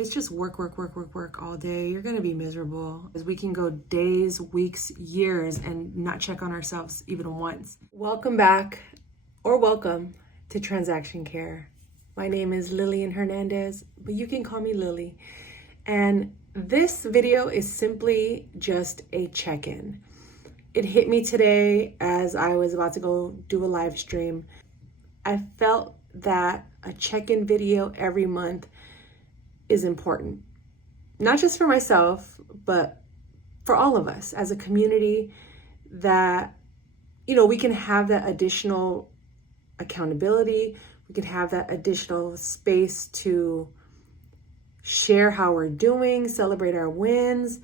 It's just work, work, work, work, work all day. You're going to be miserable. As we can go days, weeks, years, and not check on ourselves even once. Welcome back, or welcome to Transaction Care. My name is Lillian Hernandez, but you can call me Lily. And this video is simply just a check-in. It hit me today as I was about to go do a live stream. I felt that a check-in video every month is important, not just for myself, but for all of us as a community, that, we can have that additional accountability. We can have that additional space to share how we're doing, celebrate our wins,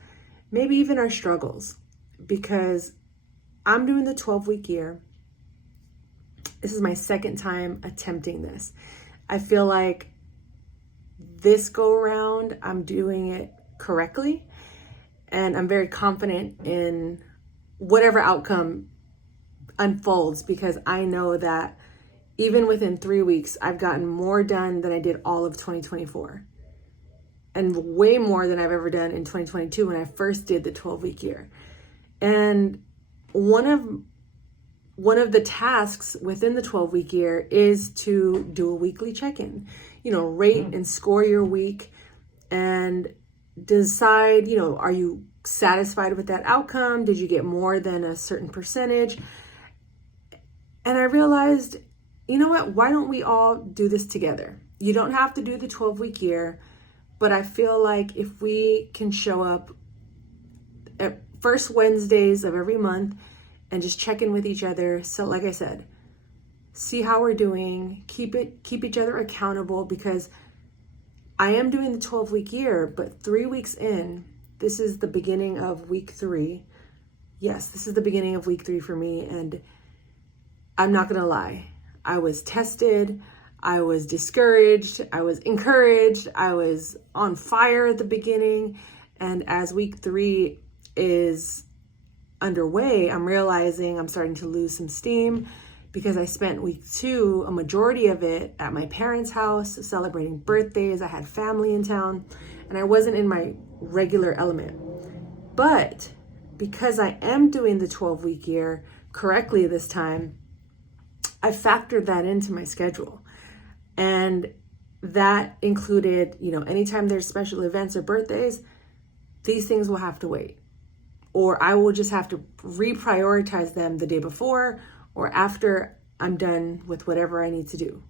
maybe even our struggles, because I'm doing the 12-week year. This is my second time attempting this. I feel like this go around, I'm doing it correctly, and I'm very confident in whatever outcome unfolds, because I know that even within 3 weeks, I've gotten more done than I did all of 2024, and way more than I've ever done in 2022 when I first did the 12-week year. And one of the tasks within the 12-week year is to do a weekly check-in, rate and score your week and decide, are you satisfied with that outcome? Did you get more than a certain percentage? And I realized, what? Why don't we all do this together? You don't have to do the 12-week year, but I feel like if we can show up at first Wednesdays of every month and just check in with each other. So like I said, see how we're doing, keep each other accountable, because I am doing the 12-week year, but 3 weeks in, this is the beginning of week 3. Yes, this is the beginning of week 3 for me. And I'm not going to lie. I was tested. I was discouraged. I was encouraged. I was on fire at the beginning. And as week 3 is underway, I'm realizing I'm starting to lose some steam, because I spent week 2, a majority of it at my parents' house, celebrating birthdays. I had family in town, and I wasn't in my regular element. But because I am doing the 12-week year correctly this time, I factored that into my schedule. And that included, anytime there's special events or birthdays, these things will have to wait. Or I will just have to reprioritize them the day before or after I'm done with whatever I need to do.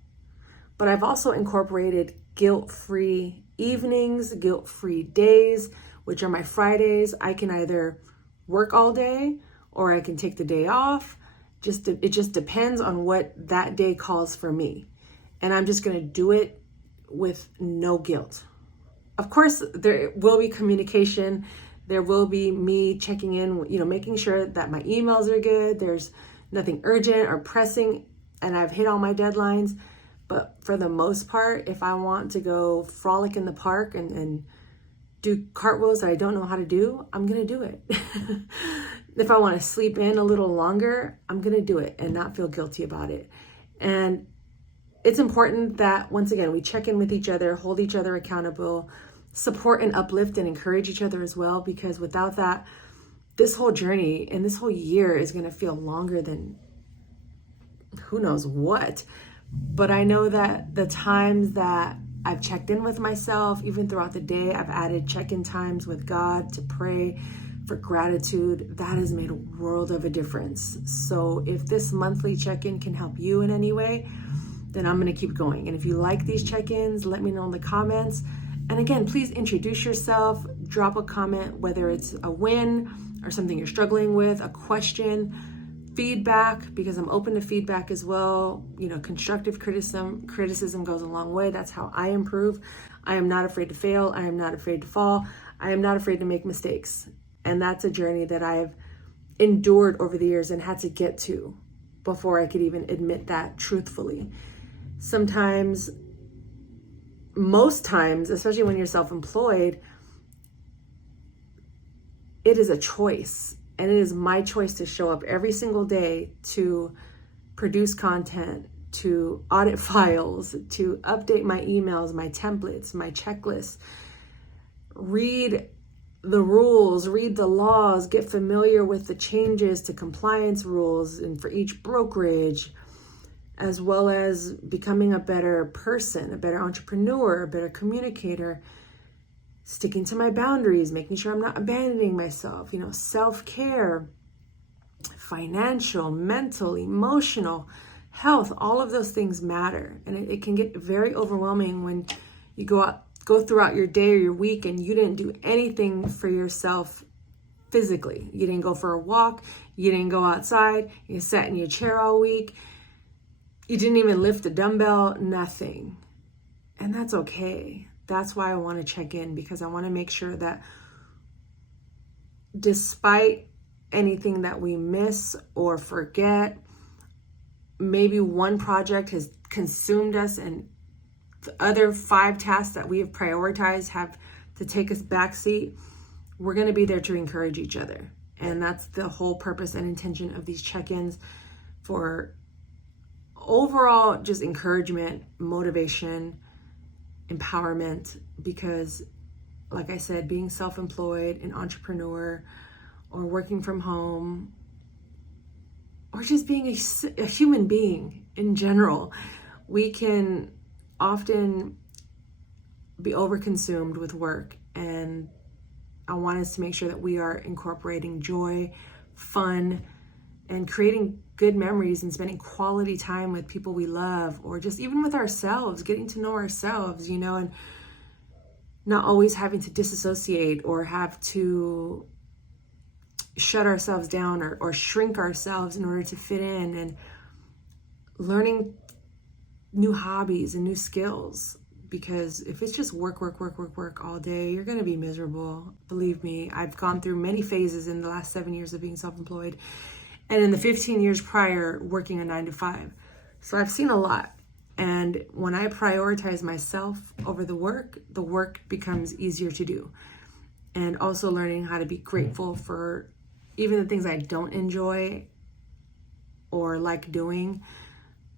But I've also incorporated guilt-free evenings, guilt-free days, which are my Fridays. I can either work all day or I can take the day off. It just depends on what that day calls for me. And I'm just going to do it with no guilt. Of course, there will be communication. There will be me checking in, making sure that my emails are good. There's nothing urgent or pressing, and I've hit all my deadlines. But for the most part, if I want to go frolic in the park and do cartwheels that I don't know how to do, I'm going to do it. If I want to sleep in a little longer, I'm going to do it and not feel guilty about it. And it's important that, once again, we check in with each other, hold each other accountable, support and uplift and encourage each other as well, because without that, this whole journey and this whole year is going to feel longer than who knows what. But I know that the times that I've checked in with myself, even throughout the day, I've added check-in times with God to pray for gratitude. That has made a world of a difference. So if this monthly check-in can help you in any way, then I'm going to keep going. And if you like these check-ins, let me know in the comments. And again, please introduce yourself, drop a comment, whether it's a win or something you're struggling with, a question, feedback, because I'm open to feedback as well. Constructive criticism goes a long way. That's how I improve. I am not afraid to fail. I am not afraid to fall. I am not afraid to make mistakes. And that's a journey that I've endured over the years and had to get to before I could even admit that truthfully. Sometimes, most times, especially when you're self-employed, it is a choice. And it is my choice to show up every single day to produce content, to audit files, to update my emails, my templates, my checklists, read the rules, read the laws, get familiar with the changes to compliance rules and for each brokerage, as well as becoming a better person, a better entrepreneur, a better communicator, sticking to my boundaries, making sure I'm not abandoning myself, self-care, financial, mental, emotional, health, all of those things matter. And it can get very overwhelming when you go throughout your day or your week and you didn't do anything for yourself physically. You didn't go for a walk, you didn't go outside, you sat in your chair all week, you didn't even lift a dumbbell, nothing. And that's okay. That's why I want to check in, because I want to make sure that despite anything that we miss or forget, maybe one project has consumed us and the other 5 tasks that we have prioritized have to take us backseat, we're going to be there to encourage each other. And that's the whole purpose and intention of these check-ins, for overall just encouragement, motivation, empowerment. Because like I said, being self-employed, an entrepreneur, or working from home, or just being a human being in general, we can often be overconsumed with work. And I want us to make sure that we are incorporating joy, fun, and creating good memories and spending quality time with people we love, or just even with ourselves, getting to know ourselves, and not always having to disassociate or have to shut ourselves down or shrink ourselves in order to fit in, and learning new hobbies and new skills. Because if it's just work all day, you're going to be miserable. Believe me, I've gone through many phases in the last 7 years of being self-employed, and in the 15 years prior, working a 9-to-5. So I've seen a lot. And when I prioritize myself over the work becomes easier to do. And also learning how to be grateful for even the things I don't enjoy or like doing,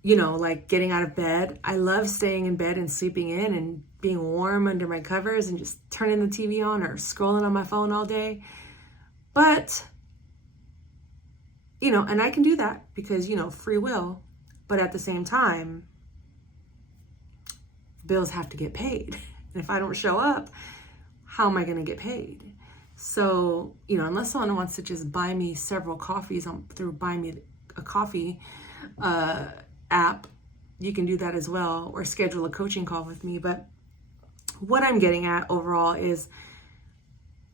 like getting out of bed. I love staying in bed and sleeping in and being warm under my covers and just turning the TV on or scrolling on my phone all day. But, and I can do that because, free will. But at the same time, bills have to get paid. And if I don't show up, how am I going to get paid? So, unless someone wants to just buy me several coffees through Buy Me a Coffee app, you can do that as well, or schedule a coaching call with me. But what I'm getting at overall is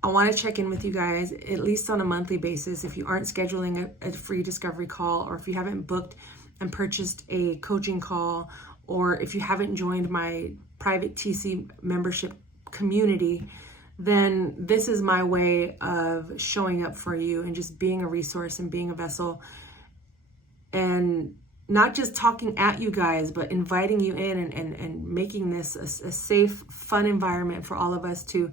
I want to check in with you guys at least on a monthly basis. If you aren't scheduling a free discovery call, or if you haven't booked and purchased a coaching call, or if you haven't joined my private TC membership community, then this is my way of showing up for you and just being a resource and being a vessel, and not just talking at you guys, but inviting you in and making this a safe, fun environment for all of us to,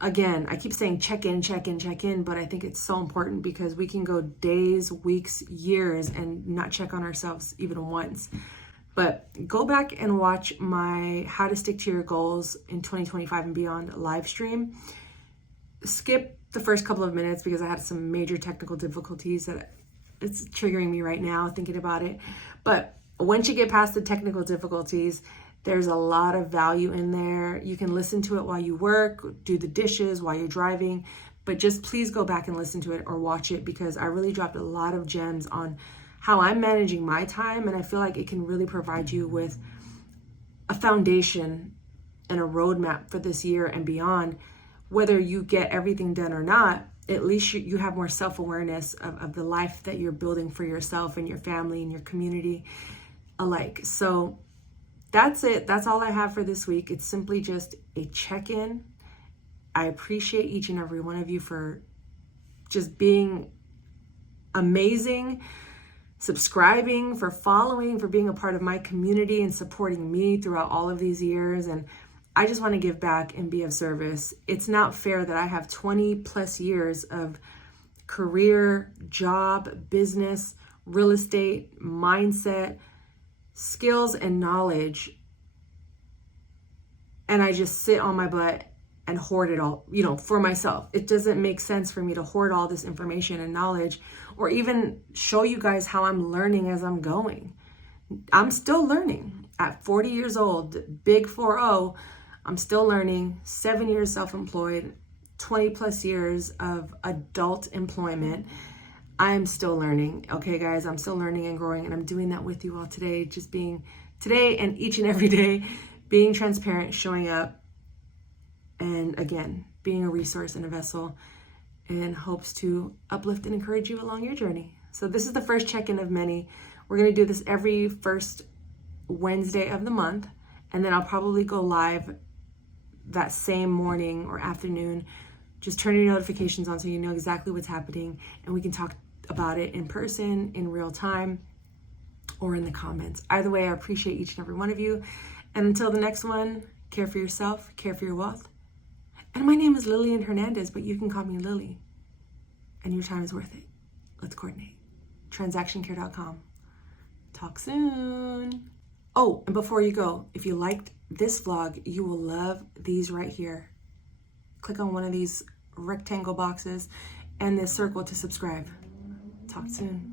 again, I keep saying check in, but I think it's so important because we can go days, weeks, years and not check on ourselves even once. But go back and watch my How to Stick to Your Goals in 2025 and Beyond live stream. Skip the first couple of minutes because I had some major technical difficulties that it's triggering me right now thinking about it. But once you get past the technical difficulties, there's a lot of value in there. You can listen to it while you work, do the dishes, while you're driving, but just please go back and listen to it or watch it, because I really dropped a lot of gems on how I'm managing my time, and I feel like it can really provide you with a foundation and a roadmap for this year and beyond. Whether you get everything done or not, at least you have more self-awareness of the life that you're building for yourself and your family and your community alike. So that's it. That's all I have for this week. It's simply just a check-in. I appreciate each and every one of you for just being amazing, subscribing, for following, for being a part of my community and supporting me throughout all of these years. And I just want to give back and be of service. It's not fair that I have 20 plus years of career, job, business, real estate, mindset, skills, and knowledge, and I just sit on my butt and hoard it all, for myself. It doesn't make sense for me to hoard all this information and knowledge, or even show you guys how I'm learning as I'm going. I'm still learning at 40 years old, big 4-0. I'm still learning, 7 years self-employed, 20 plus years of adult employment. I'm still learning. Okay, guys, I'm still learning and growing, and I'm doing that with you all today, just being today and each and every day, being transparent, showing up, and again, being a resource and a vessel, and hopes to uplift and encourage you along your journey. So this is the first check-in of many. We're going to do this every first Wednesday of the month, and then I'll probably go live that same morning or afternoon. Just turn your notifications on so you know exactly what's happening, and we can talk about it in person, in real time, or in the comments. Either way, I appreciate each and every one of you. And until the next one, care for yourself, care for your wealth. And my name is Lillian Hernandez, but you can call me Lily. And your time is worth it. Let's coordinate. Transactioncare.com. Talk soon. Oh, and before you go, if you liked this vlog, you will love these right here. Click on one of these rectangle boxes and this circle to subscribe. Talk soon.